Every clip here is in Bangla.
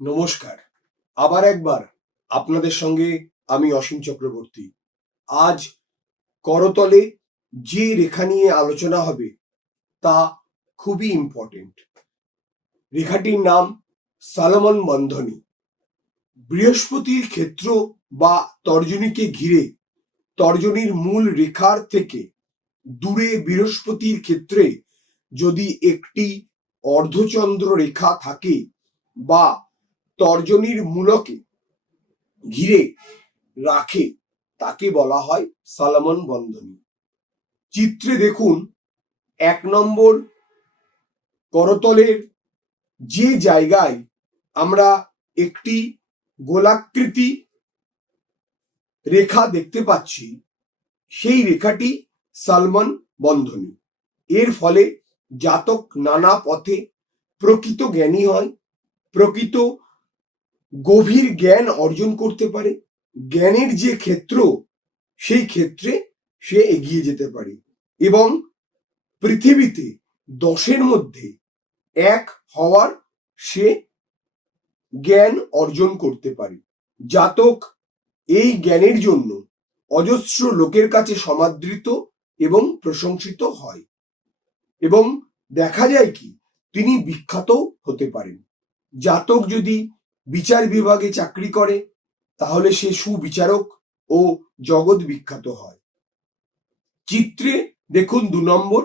নমস্কার। আবার একবার আপনাদের সঙ্গে আমি অসীম চক্রবর্তী। আজ করতলে যে রেখা নিয়ে আলোচনা হবে তা খুবই ইম্পর্টেন্ট। রেখাটির নাম সলোমন বন্ধনী। বৃহস্পতির ক্ষেত্র বা তর্জনীকে ঘিরে তর্জনীর মূল রেখার থেকে দূরে বৃহস্পতির ক্ষেত্রে যদি একটি অর্ধচন্দ্র রেখা থাকে বা তর্জনীর মূলকে ঘিরে রাখে তাকে বলা হয় সলোমন বন্ধনী। চিত্রে দেখুন 1 নম্বর করতলের যে জায়গায় আমরা একটি গোলাকৃতি রেখা দেখতে পাচ্ছি সেই রেখাটি সলোমন বন্ধনী। এর ফলে জাতক নানা পথে প্রকৃত জ্ঞানী হয়, প্রকৃত গভীর জ্ঞান অর্জন করতে পারে। জ্ঞানের যে ক্ষেত্র সেই ক্ষেত্রে সে এগিয়ে যেতে পারে এবং পৃথিবীতে 10-এর মধ্যে 1 হওয়ার সে জ্ঞান অর্জন করতে পারে। জাতক এই জ্ঞানের জন্য অজস্র লোকের কাছে সমাদৃত এবং প্রশংসিত হয় এবং দেখা যায় কি তিনি বিখ্যাত হতে পারেন। জাতক যদি বিচার বিভাগে চাকরি করে তাহলে সে সুবিচারক ও জগৎ বিখ্যাত হয়। চিত্রে দেখুন 2 নম্বর।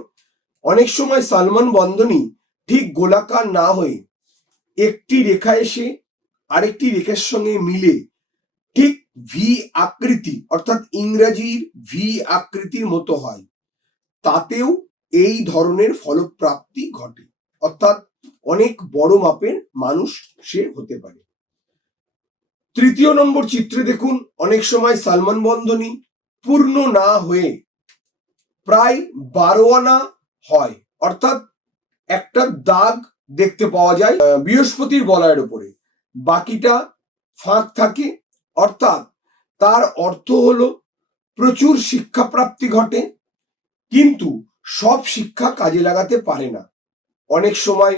অনেক সময় সলোমন বন্ধনী ঠিক গোলাকার না হয়ে একটি রেখা এসে আরেকটি রেখার সঙ্গে মিলে ঠিক ভি আকৃতি অর্থাৎ ইংরেজির ভি আকৃতির মতো হয়, তাতেও এই ধরনের ফলপ্রাপ্তি ঘটে, অর্থাৎ অনেক বড় মাপের মানুষ সে হতে পারে। 3 নম্বর চিত্রে দেখুন অনেক সময় সলোমন বন্ধনী পূর্ণ না হয়ে প্রায় 12 আনা হয়, অর্থাৎ একটা দাগ দেখতে পাওয়া যায় বৃহস্পতির বলয়ের উপরে, বাকিটা ফাঁক থাকে। অর্থাৎ তার অর্থ হলো প্রচুর শিক্ষা প্রাপ্তি ঘটে কিন্তু সব শিক্ষা কাজে লাগাতে পারে না। অনেক সময়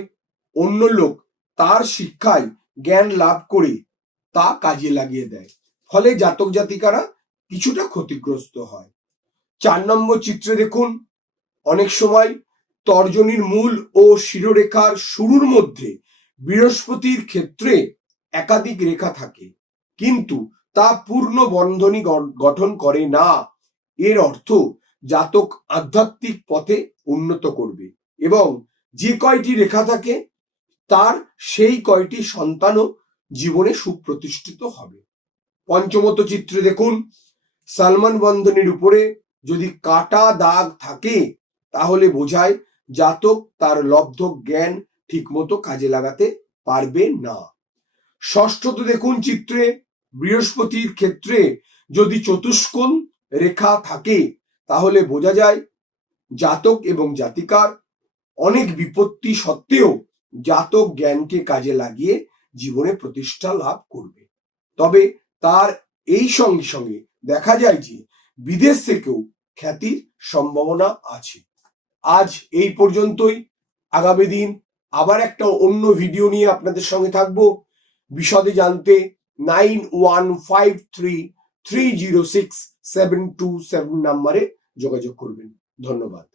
অন্য লোক তার শিক্ষায় জ্ঞান লাভ করে তা কাজে লাগিয়ে দেয়, ফলে জাতক জাতিকারা কিছুটা ক্ষতিগ্রস্ত হয়। 4 নম্বর চিত্রে দেখুন অনেক সময় তর্জনীর মূল ও শিরোরেখার শুরুর মধ্যে বৃহস্পতির ক্ষেত্রে একাধিক রেখা থাকে কিন্তু তা পূর্ণ বন্ধনী গঠন করে না। এর অর্থ জাতক আধ্যাত্মিক পথে উন্নত করবে এবং যে কয়টি রেখা থাকে তার সেই কয়টি সন্তানও জীবনে সুপ্রতিষ্ঠিত হবে। পঞ্চমত চিত্রে দেখুন সলোমন বন্ধনীর উপরে যদি কাটা দাগ থাকে তাহলে বোঝায় জাতক তার লব্ধ জ্ঞান ঠিকমতো কাজে লাগাতে পারবে না। ষষ্ঠত দেখুন চিত্রে বৃহস্পতির ক্ষেত্রে যদি চতুষ্কোণ রেখা থাকে তাহলে বোঝা যায় জাতক এবং জাতিকার অনেক বিপত্তি সত্ত্বেও জাতক জ্ঞানকে কাজে লাগিয়ে জীবনে প্রতিষ্ঠা লাভ করবে। তবে তার এই সঙ্গে সঙ্গে দেখা যায় যে বিদেশ থেকেও খ্যাতির সম্ভাবনা আছে। আজ এই পর্যন্তই। আগামী দিন আবার একটা অন্য ভিডিও নিয়ে আপনাদের সঙ্গে থাকবো। বিশদে জানতে 9153306727 নম্বরে যোগাযোগ করবেন। ধন্যবাদ।